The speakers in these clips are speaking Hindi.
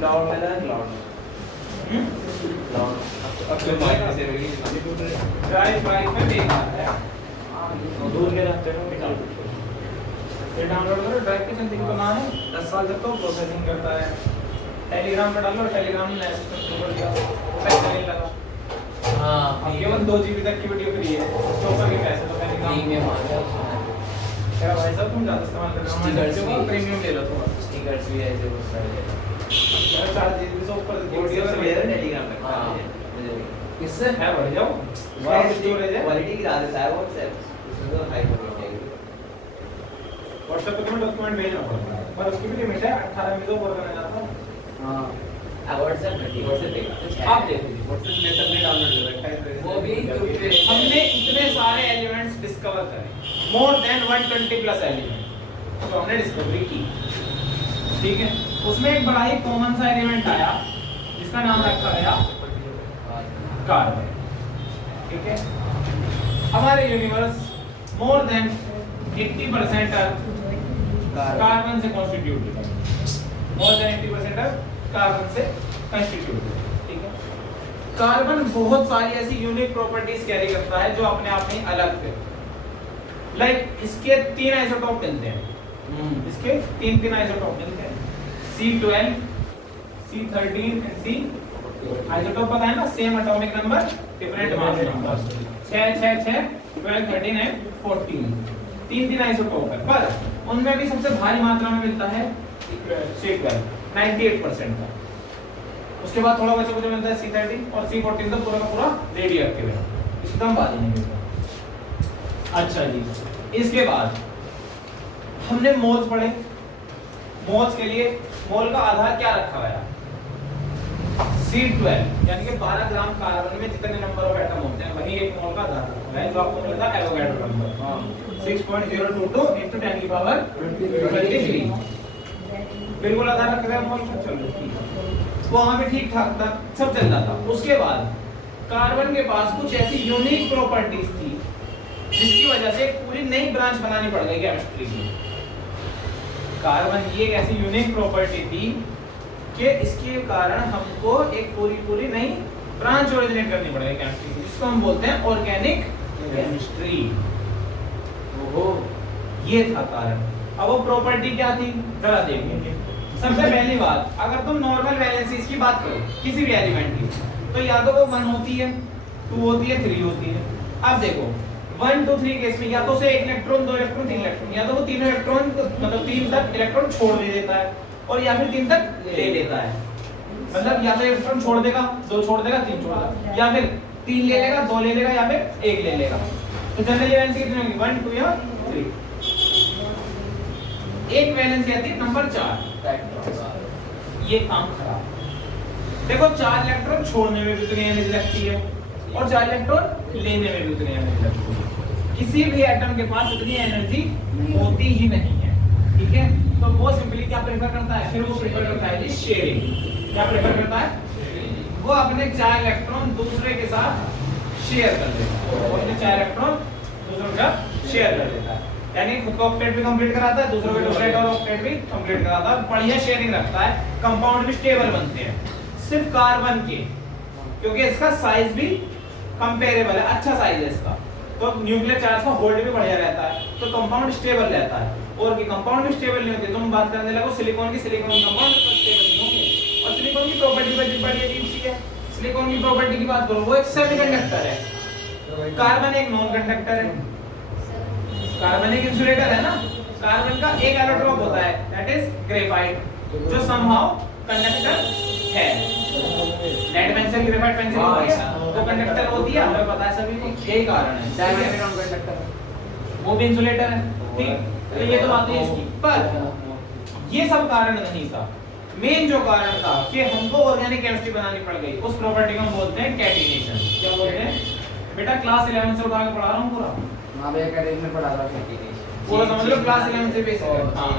क्लाउड में था, क्लाउड अब तो माइक से ड्राइव में देखना है, दूर के रास्ते में निकाल दो। ये डाउनलोड करो। ड्राइव की सेटिंग तो ना है, 10 साल तक तो प्रोसेसिंग करता है। टेलीग्राम पे डालो, टेलीग्राम ने सिस्टम कर दिया, पैसा नहीं लगा। हाँ अब केवल 2 GB तक की वीडियो फ्री है, उसके ऊपर के पैसे तो टेलीग्राम में मार दिया। क्या भाई साहब तुम ज़्यादा इस्तेमाल कर रहे हो, प्रीमियम ले लो थोड़ा। स्टिकर्स भी ऐसे बहुत सारे 4 GB से ऊपर की वीडियो से से मेरा ले टेलीग्राम पे। हाँ किससे है बढ़ जाओ, वाह स्टोरेज है। क्वालिटी गिरा देता है व्हाट्सएप, उसमें तो हाई क्वालिटी है। व्हाट्सएप पे तुम्हें डॉक्यूमेंट भेजना पड़ता है, पर उसकी भी लिमिट है, 18 MB तो ऊपर करना चाहता हूं। हाँ व्हाट्सएप पे देगा, आप देख लीजिए, व्हाट्सएप में सबने डाउनलोड कर रखा है। वो भी क्योंकि हमने इतने सारे एलिमेंट्स डिस्कवर करे, मोर देन 120 प्लस एलिमेंट तो हमने डिस्कवरी की, ठीक है। उसमें एक बड़ा ही कॉमन सा एलिमेंट आया जिसका नाम रखा गया कार्बन, ठीक है। हमारे यूनिवर्स मोर देन 80% कार्बन से कॉन्स्टिट्यूटेड है, मोर देन 80% कार्बन से कॉन्स्टिट्यूटेड है, ठीक है। कार्बन बहुत सारी ऐसी यूनिक प्रॉपर्टीज कैरी करता है जो अपने आप में अलग है। लाइक इसके 3 आइसोटोप मिलते हैं, इसके 3 आइसोटोप मिलते हैं, C12, C13 and C। Isotope पता है ना, same atomic number different mass number, 6 6 6 12 13 and 14, 3 isotope है। पर उनमें भी सबसे भारी मात्रा में मिलता है C12 98% का। उसके बाद थोड़ा बचा मिलता है C13 और C14 तो पूरा का पूरा रेडियो एक्टिव है, एकदम बाद नहीं मिलता। अच्छा जी, इसके बाद हमने मोल्स पढ़े। मोल्स के लिए मोल का आधार क्या रखा गया, C12, यानी कि 12 ग्राम कार्बन में जितने नंबर ऑफ एटम होते हैं वही एक मोल का आधार रखा है, जो आपको मिलता है एवोगाड्रो नंबर 6.022 × 10 की पावर 23। बिल्कुल आधार रखा गया मोल का, चलो ठीक है, वो वहां पे ठीक ठाक था, सब चल रहा था। उसके बाद कार्बन के पास कुछ ऐसी यूनिक प्रॉपर्टीज थी जिसकी वजह से एक पूरी नई ब्रांच बनानी पड़ गई केमिस्ट्री की। कार्बन की एक ऐसी यूनिक प्रॉपर्टी थी कि इसके कारण हमको एक पूरी नई ब्रांच ओरिजिनेट करनी पड़ गई केमिस्ट्री की, जिसको हम बोलते हैं ऑर्गेनिक केमिस्ट्री। ओहो, ये था कारण। अब वो प्रॉपर्टी क्या थी जरा देखेंगे। सबसे पहली बात, अगर तुम नॉर्मल वैलेंसीज की बात करो किसी भी एलिमेंट की, तो या तो वो 1 होती है, 2 होती है, 3 होती है। अब देखो 1 2 3 केस में या तो से 1 इलेक्ट्रॉन 2 इलेक्ट्रॉन 3 इलेक्ट्रॉन, या तो वो 3 इलेक्ट्रॉन मतलब 3 तक इलेक्ट्रॉन छोड़ भी देता है और या फिर 3 तक ले लेता है। मतलब या तो इलेक्ट्रॉन छोड़ देगा, 2 छोड़ देगा, 3 छोड़ देगा, या फिर 3 ले लेगा, 2 ले लेगा, या फिर 1 ले लेगा। तो जनरल वैलेंसी कितनी होगी, 1 2 या 3। एक वैलेंसी आती है नंबर 4, ये काम खराब। देखो 4 इलेक्ट्रॉन छोड़ने में भी उतनी एनर्जी लगती है और 4 इलेक्ट्रॉन लेने में भी उतनी एनर्जी लगती है। किसी भी एटम के पास उतनी एनर्जी होती ही नहीं है, ठीक है। तो वो सिंपली क्या प्रेफर करता है, फिर वो प्रेफर करता है जी शेयरिंग। क्या प्रेफर करता है, वो अपने 4 इलेक्ट्रॉन दूसरे के साथ शेयर कर देता है, वो अपने 4 इलेक्ट्रॉन दूसरे के साथ शेयर कर देता है, यानी खुद को ऑक्टेट भी कंप्लीट कराता है, दूसरों को डुप्लेट और ऑक्टेट भी कंप्लीट कराता है, बढ़िया शेयरिंग रखता है, कंपाउंड भी स्टेबल बनते हैं। सिर्फ कार्बन के, क्योंकि इसका साइज भी कंपेरेबल है, अच्छा साइज है इसका, तो न्यूक्लियर चार्ज का होल्ड भी बढ़िया रहता है, तो कंपाउंड स्टेबल रहता है। और कि कंपाउंड भी स्टेबल नहीं होते, तुम बात करने लगो सिलिकॉन की, सिलिकॉन कंपाउंड तो स्टेबल नहीं होंगे। और सिलिकॉन की प्रॉपर्टी बड़ी अजीब सी है। सिलिकॉन की प्रॉपर्टी की बात करो, वो एक सेमीकंडक्टर है, कार्बन एक नॉन कंडक्टर है, कार्बन एक इंसुलेटर है ना। कार्बन का एक एलोट्रोप होता है, दैट इज ग्रेफाइट, जो समहाउ कंडक्टर है। लेड पेंसिल, ग्रेफाइट पेंसिल होती है, वो कंडक्टर होती है, हमें पता है सभी को, यही कारण है। डायमंड नॉन कंडक्टर, वो भी इंसुलेटर है, ठीक। तो ये तो बात है इसकी, पर ये सब कारण नहीं था। मेन जो कारण था कि हमको ऑर्गेनिक केमिस्ट्री बनानी पड़ गई, उस प्रॉपर्टी को हम बोलते हैं कैटिनेशन। क्या बोलते हैं बेटा, क्लास 11 से उठा के पढ़ा रहा हूं पूरा। हां भैया, कैटेगरी में पढ़ा था कैटिनेशन पूरा समझ लो, क्लास 11 से बेसिक। हां,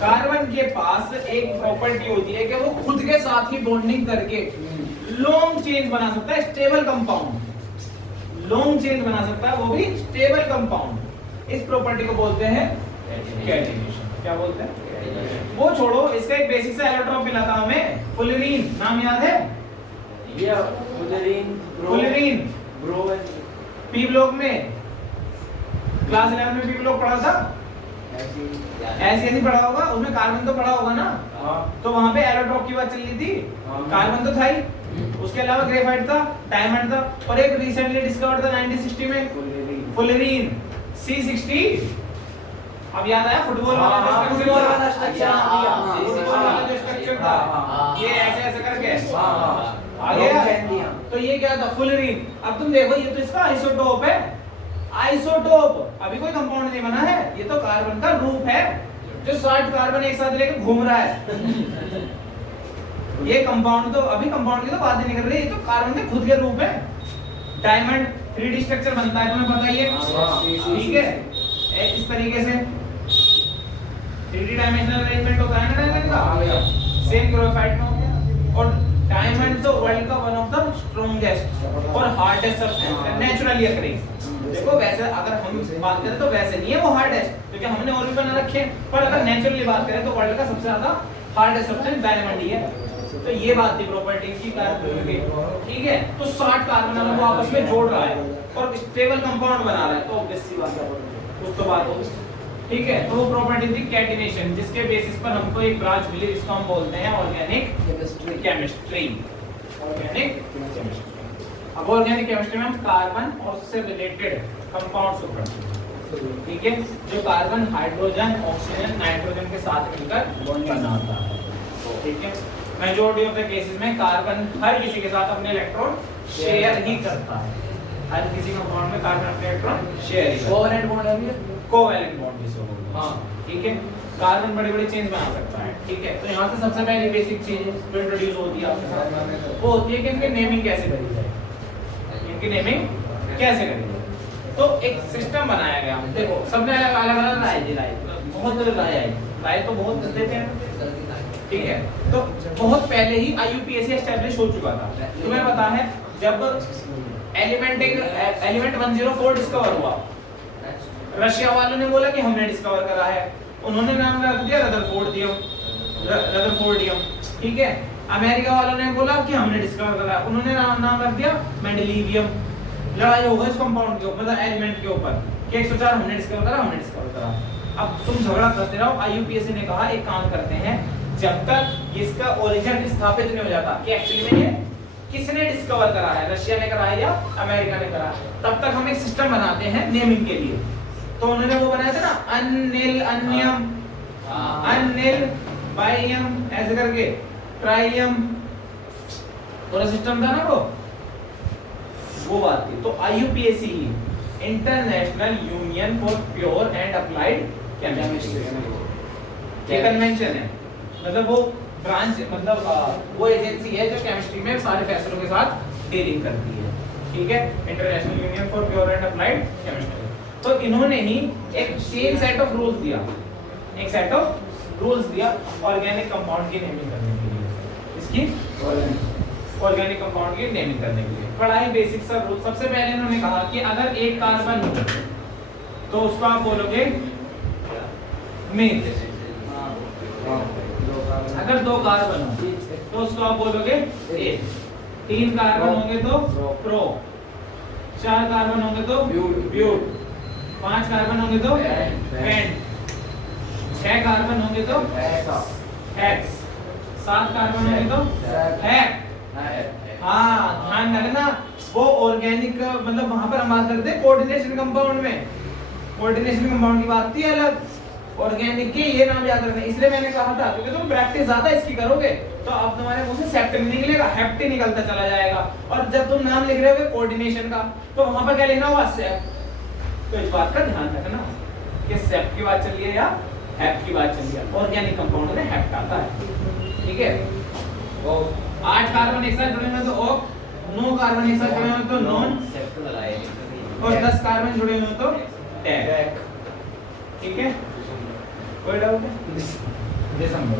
कार्बन के पास एक प्रॉपर्टी होती है कि वो खुद के साथ ही बॉन्डिंग करके लॉन्ग चेन बना सकता है, स्टेबल कंपाउंड लॉन्ग चेन बना सकता है, वो भी स्टेबल कंपाउंड। इस प्रॉपर्टी को बोलते हैं कैटिनेशन। क्या बोलते हैं, वो छोड़ो, इसका एक बेसिक सा एलोट्रॉप मिला था हमें, फुलरीन, नाम याद है? ये फुलरीन ब्रो पी ब्लॉक में क्लास 11 में पी ब्लॉक पढ़ा था, ऐसे पढ़ा होगा, उसमें कार्बन तो पढ़ा होगा ना। तो वहां पे एलोट्रॉप की बात चल रही थी, कार्बन तो था ही, उसके अलावा ग्रेफाइट था, डायमंड था, और एक रिसेंटली डिस्कवर्ड था 1960 में फुलरीन C60। अब याद आया फुटबॉल वाला फुटबॉल वाला स्ट्रक्चर फुटबॉल वाला जो स्ट्रक्चर था, ये ऐसे ऐसे करके आ गया। तो ये क्या था? फुलरीन। अब तुम देखो, ये तो इसका आइसोटोप है, आइसोटोप, अभी कोई कंपाउंड नहीं बना है, ये तो कार्बन का रूप है जो 60 कार्बन एक साथ लेकर घूम रहा है। ये कंपाउंड तो अभी कंपाउंड की तो बात ही नहीं कर रही, ये तो कार्बन के खुद के रूप है। डायमंड 3D स्ट्रक्चर बनता है, तुम्हें पता ही है, ठीक है? इस तरीके से 3D डायमेंशनल अरेंजमेंट होता है ना डायमंड का, सेम ग्रेफाइट में हो गया। और डायमंड तो वर्ल्ड का वन ऑफ द स्ट्रॉन्गेस्ट और हार्डेस्ट सब्सटेंस है, नेचुरली अकरिंग। देखो वैसे अगर हम बात करें तो वैसे नहीं है वो हार्डेस्ट, क्योंकि हमने और भी बना रखे हैं, पर अगर नेचुरली बात करें तो वर्ल्ड का सबसे ज्यादा हार्डेस्ट सब्सटेंस डायमंड ही है। तो ये बात थी प्रॉपर्टीज की, कार्बन की, ठीक है? तो 60 कार्बन को आपस में जोड़ रहा है और स्टेबल कंपाउंड बना रहा है, तो ऑब्वियस सी बात है, कुछ तो बात हो, ठीक है? तो वो प्रॉपर्टी थी कैटिनेशन, जिसके बेसिस पर हमको एक ब्रांच मिली, जिसको हम बोलते हैं ऑर्गेनिक केमिस्ट्री। Organic chemistry. अब ऑर्गेनिक केमिस्ट्री में हम कार्बन और उससे रिलेटेड कंपाउंड्स को पढ़ते हैं, ठीक है? जो कार्बन हाइड्रोजन ऑक्सीजन नाइट्रोजन के साथ मिलकर बॉन्ड बनाता है, ठीक है? मेजॉरिटी ऑफ द केसेस में कार्बन हर किसी के साथ अपने इलेक्ट्रॉन शेयर ही करता है, हर किसी कंपाउंड में कार्बन अपने इलेक्ट्रॉन शेयर ही करता है। कोवैलेंट बॉन्ड है, कोवैलेंट बॉन्ड जिसको बोलते हैं, हां, ठीक है? कार्बन बड़ी-बड़ी चेंज बना सकता है, ठीक है? तो यहां से सबसे पहली बेसिक चीज जो इंट्रोड्यूस होती है आपके साथ, वो होती है कि इनकी नेमिंग कैसे करी जाए, इनकी नेमिंग कैसे करी जाए। तो एक सिस्टम बनाया गया, देखो सबने अलग-अलग राय, बहुत राय तो बहुत देते हैं, ठीक है? तो बहुत पहले ही IUPAC एस्टैब्लिश हो चुका था। तुम्हें पता है जब एलिमेंट 104 डिस्कवर हुआ, रशिया वालों ने बोला कि हमने डिस्कवर करा है, उन्होंने नाम रख दिया रदरफोर्डियम, ठीक है? अमेरिका वालों ने बोला कि हमने डिस्कवर करा है, उन्होंने नाम रख दिया मेंडेलिवियम। लड़ाई हो गई इस कंपाउंड के ऊपर, मतलब एलिमेंट के ऊपर, कि 104 हमने डिस्कवर करा। अब तुम झगड़ा करते रहो, IUPAC ने कहा एक काम करते हैं, जब तक इसका ओरिजिन स्थापित नहीं हो जाता कि एक्चुअली में ये किसने डिस्कवर करा है, रशिया ने करा है या अमेरिका ने करा है, तब तक हम एक सिस्टम बनाते हैं नेमिंग के लिए। तो उन्होंने वो बनाया था ना, अनिल, अन्यम, अनिल, बाइयम, ऐसे करके ट्राइयम, पूरा सिस्टम था ना वो बात थी। तो IUPAC international union for pure and applied chemistry, ये कन्वेंशन है, मतलब वो ब्रांच, मतलब वो एजेंसी है जो केमिस्ट्री में सारे फैसलों के साथ डीलिंग करती है, ठीक है? International union for pure and applied chemistry. तो इन्होंने ही एक सेट ऑफ रूल्स दिया, ऑर्गेनिक कंपाउंड की नेमिंग करने के लिए, इसकी ऑर्गेनिक कंपाउंड की नेमिंग करने के लिए पढ़ाई बेसिक सा रूल। सबसे पहले इन्होंने कहा कि अगर एक कार्बन हो तो उसको आप बोलोगे मेथ, अगर 2 कार्बन हो तो उसको आप बोलोगे एथ, 3 कार्बन होंगे तो प्रो, 4 कार्बन होंगे तो ब्यूट, 5 कार्बन होंगे तो पेंट, 6 कार्बन होंगे तो हेक्स, 7 कार्बन होंगे तो हेक। हाँ, ध्यान रखना, वो ऑर्गेनिक मतलब वहां पर हम बात करते हैं कोऑर्डिनेशन कंपाउंड में, कोऑर्डिनेशन कंपाउंड की बात थी अलग, ऑर्गेनिक के ये नाम याद रखना। इसलिए मैंने कहा था, क्योंकि तुम प्रैक्टिस ज्यादा इसकी करोगे तो अब तुम्हारे मुंह से सेप्ट नहीं निकलेगा, हेप्ट निकलता चला जाएगा। और जब तुम नाम लिख रहे हो कोऑर्डिनेशन का, तो वहां पर क्या लिखना होगा? सेप्ट। तो इस बात का ध्यान रखना कि सेप्ट की बात चल रही है या हेप्ट की बात चल रही है। ऑर्गेनिक कंपाउंड में हेप्ट आता है, ठीक है? वो 8 कार्बन एक साथ जुड़े हुए तो ऑक, 9 कार्बन एक साथ जुड़े हुए तो नॉन, और 10 कार्बन जुड़े हुए तो टैक, ठीक है? कोई डाउट है? दिसंबर,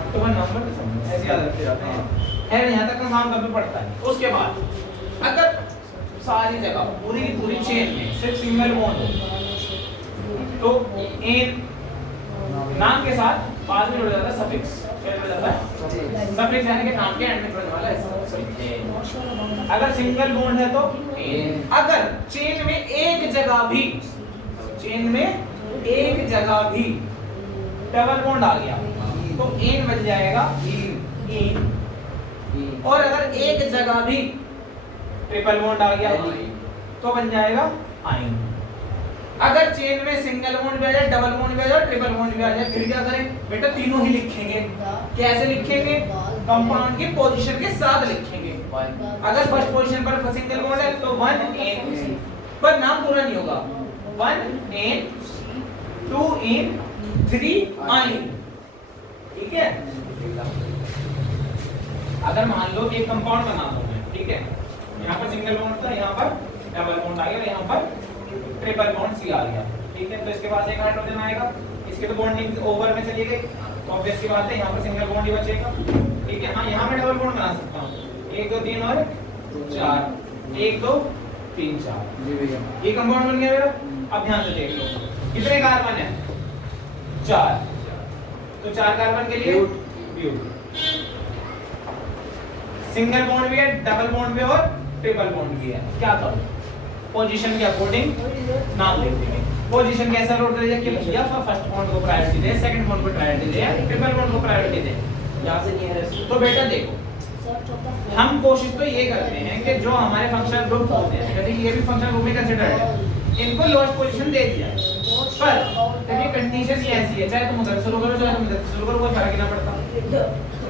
अक्टूबर, नवंबर, दिसंबर, ऐसे याद रखते जाते हैं। है यहाँ तक का काम कभी पड़ता है। उसके बाद अगर सारी जगह पूरी की पूरी चेन में सिर्फ सिंगल बॉन्ड हो तो एन नाम के साथ बाद में जुड़ जाता है सफिक्स, क्या जुड़ जाता है सफिक्स, यानी कि नाम के एंड में जुड़ने वाला है। अगर सिंगल बॉन्ड है तो एन, अगर चेन में एक जगह भी डबल बॉन्ड आ गया तो एन बन जाएगा इन, और अगर एक जगह भी ट्रिपल बॉन्ड आ गया तो बन जाएगा आइन। अगर चेन में सिंगल बॉन्ड भी आ जाए, डबल बॉन्ड भी आ जाए, ट्रिपल बॉन्ड भी आ जाए, फिर क्या करें बेटा, तीनों ही लिखेंगे। कैसे लिखेंगे? कंपाउंड की पोजीशन के साथ लिखेंगे। अगर फर्स्ट पोजीशन पर सिंगल बॉन्ड है तो 1 एन, पर नाम पूरा नहीं होगा, 1 एन 2 इन 3 आइन, ठीक है। अगर मान लो एक कंपाउंड बना दो मैं, ठीक है, यहाँ पर सिंगल बॉन्ड था, यहाँ पर डबल बॉन्ड आ गया, यहाँ पर ट्रिपल बॉन्ड सी आ गया, ठीक है। तो इसके पास एक हाइड्रोजन आएगा, इसके तो बॉन्डिंग ओवर में चली गई, तो ऑब्वियस सी बात है यहाँ पर सिंगल बॉन्ड ही बचेगा, ठीक है। हाँ, यहाँ मैं डबल बॉन्ड बना सकता हूँ, 1 2 3 और 4, 1 2 3 4, जी भैया, ये कंपाउंड बन गया मेरा। अब ध्यान से देख लो कितने कार्बन है, 4, तो 4 कार्बन के लिए ब्यूट, सिंगल बॉन्ड भी है, डबल बॉन्ड भी और ट्रिपल बॉन्ड भी है। क्या करो, पोजीशन के अकॉर्डिंग नाम लिख देंगे। पोजीशन कैसा लोड करेंगे कि भैया फर्स्ट बॉन्ड को प्रायोरिटी दे, सेकंड बॉन्ड को प्रायोरिटी दे, ट्रिपल बॉन्ड को प्रायोरिटी दे, यहां से नियरेस्ट। तो बेटा देखो, हम कोशिश तो ये करते हैं कि जो हमारे फंक्शनल ग्रुप होते हैं, जैसे ये भी फंक्शनल ग्रुप में कंसीडर्ड है, इनको लोएस्ट पोजीशन दे दिया। पर देखिए कंडीशन ये ऐसी है, चाहे तुम उधर शुरू करो चाहे तुम इधर शुरू करो, कोई फर्क नहीं पड़ता।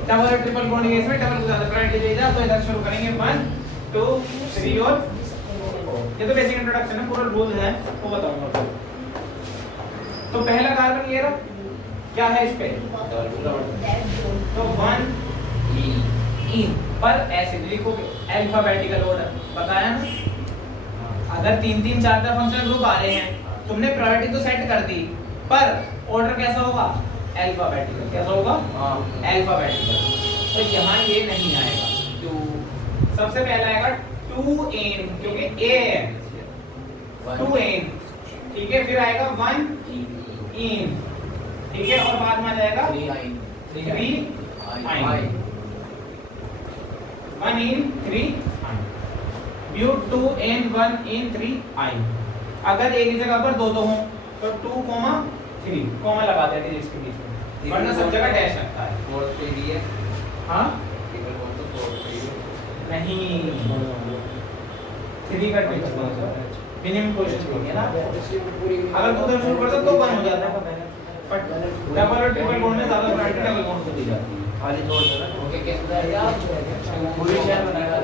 डबल और ट्रिपल बॉन्ड केस में डबल को ज्यादा प्रायोरिटी देगा, तो इधर शुरू करेंगे 1 2 3 और 4। ये तो बेसिक इंट्रोडक्शन है, पूरा रूल है वो बताऊंगा। तो पहला कार्बन ये रहा, क्या है इस पे, तो 1 इन, पर ऐसे लिखोगे अल्फाबेटिकल ऑर्डर, बताया ना। अगर 3 3 4 4 फंक्शनल ग्रुप आ रहे हैं, तुमने प्रायोरिटी तो सेट कर दी, पर ऑर्डर कैसा होगा, अल्फाबेटिकल। कैसा होगा, अल्फाबेटिकल। तो यहाँ ये नहीं आएगा, तो सबसे पहला आएगा 2n, क्योंकि a है 2n, ठीक है। फिर आएगा 1 in, ठीक है, और बाद में आ जाएगा 3 in 1 in 3 in, ब्यूट 2n 1 in 3 in। अगर एक ही जगह पर दो हो तो 2 3 कॉमा लगा देते हैं इसके बीच में, वरना सब जगह डैश लगता है। 4 3 है, हां ट्रिपल बॉन्ड तो 4 3 नहीं, 3 का मिनिमम कोशिश करेंगे ना। अगर तू उधर शुरू करता तो 1 हो जाता, बट डबल और ट्रिपल बॉन्ड में ज्यादा प्रायोरिटी डबल बॉन्ड को दी जाती है। खाली छोड़ देना, ओके। कैसे आएगा, पोजीशन बनाएगा।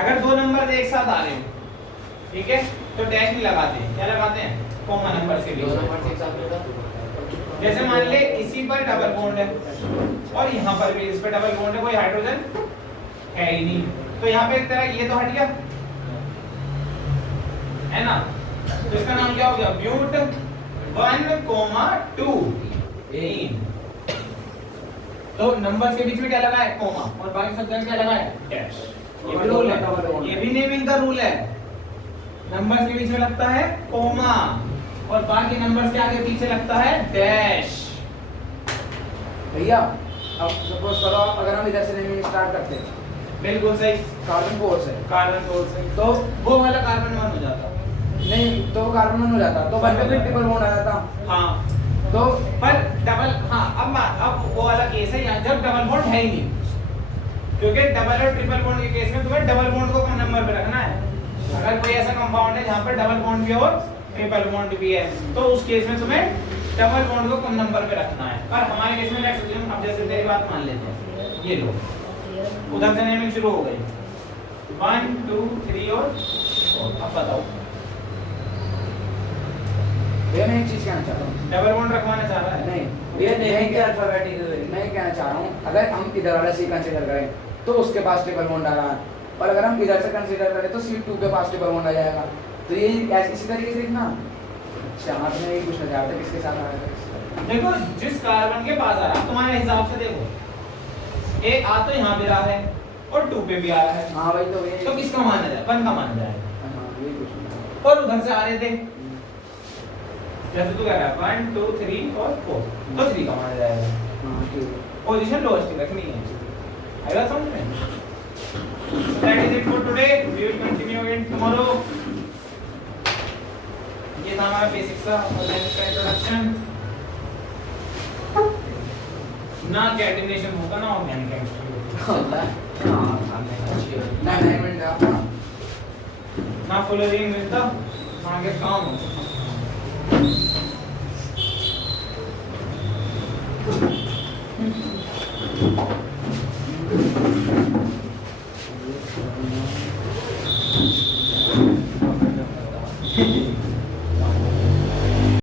अगर दो नंबर एक साथ आ रहे हो, ठीक है, तो डैश नहीं लगाते, क्या लगाते हैं, कॉमन नंबर के बीच में। जैसे मान ले इसी पर डबल बॉन्ड है और यहाँ पर भी इस पे डबल बॉन्ड है, कोई हाइड्रोजन है ही नहीं, तो यहाँ पे एक तरह ये तो हट गया है ना, तो इसका नाम क्या हो गया, ब्यूट 1 2 इन। तो नंबर्स के बीच में क्या लगा है, कॉमा, और बाकी सब जगह क्या लगा है, डैश। ये भी रूल है, ये भी नेमिंग का रूल है। नंबर्स के बीच में लगता है कॉमा और बाकी नंबर्स के आगे पीछे लगता है डैश। भैया अब सपोज करो अगर हम इधर से नेमिंग स्टार्ट करते हैं, बिल्कुल सही, कार्बन 4 से, तो वो वाला कार्बन 1 हो जाता, नहीं तो कार्बन 1 हो जाता, तो 1 पे फिर ट्रिपल बॉन्ड आ जाता। हाँ, तो पर डबल, हाँ अब वो वाला केस है यहाँ जब डबल बॉन्ड है ही नहीं, क्योंकि डबल और ट्रिपल बॉन्ड के केस में तुम्हें डबल बॉन्ड को कम नंबर पे रखना है। अगर कोई ऐसा कंपाउंड है जहाँ पर डबल बॉन्ड भी और ट्रिपल बॉन्ड भी है, तो उस केस में तुम्हें डबल बॉन्ड को कम नंबर पे रखना है। पर हमारे केस में नेक्स्ट हम जैसे तेरी बात मान लेते हैं, ये लो उधर से नेमिंग शुरू हो गई 1 2 3 और 4। अब बताओ, ये मैं एक चीज कहना चाहता हूँ, डबल बॉन्ड रखवाना चाह रहा है, नहीं ये नेमिंग के अल्फाबेटिकल मैं कहना चाह रहा हूँ, अगर हम इधर वाला सी कंसीडर करें तो उसके पास ट्रिपल बॉन्ड आ रहा है, और अगर हम इधर से कंसीडर करें तो C2 के पास ट्रिपल बॉन्ड आ जाएगा। तो ये इसी तरीके से लिखना। अच्छा, आप ने ये पूछना चाहते हैं किसके साथ आ रहा है। देखो जिस कार्बन के पास आ रहा है तुम्हारे हिसाब से, देखो एक आ तो यहाँ भी रहा है और 2 पे भी आ रहा है, हाँ भाई, तो ये तो किसका माना जाए, 1 का माना जाएगा। हाँ ये पूछना। और उधर से आ रहे थे जैसे तू कह रहा है 1 2 3 और 4, तो 3 का माना जाएगा। हाँ ठीक है। पोजीशन लोएस्ट रखनी है। आएगा समझ में? That is it for today. We will continue again tomorrow. ये था हमारा बेसिक्स का ऑर्गेनिक का इंट्रोडक्शन। ना कैटेगराइजेशन होगा ना ऑर्गेनिक केमिस्ट्री होता है। हाँ हमें अच्छी है ना अलाइनमेंट आपका ना फुल रिंग मिलता ना आगे काम होता।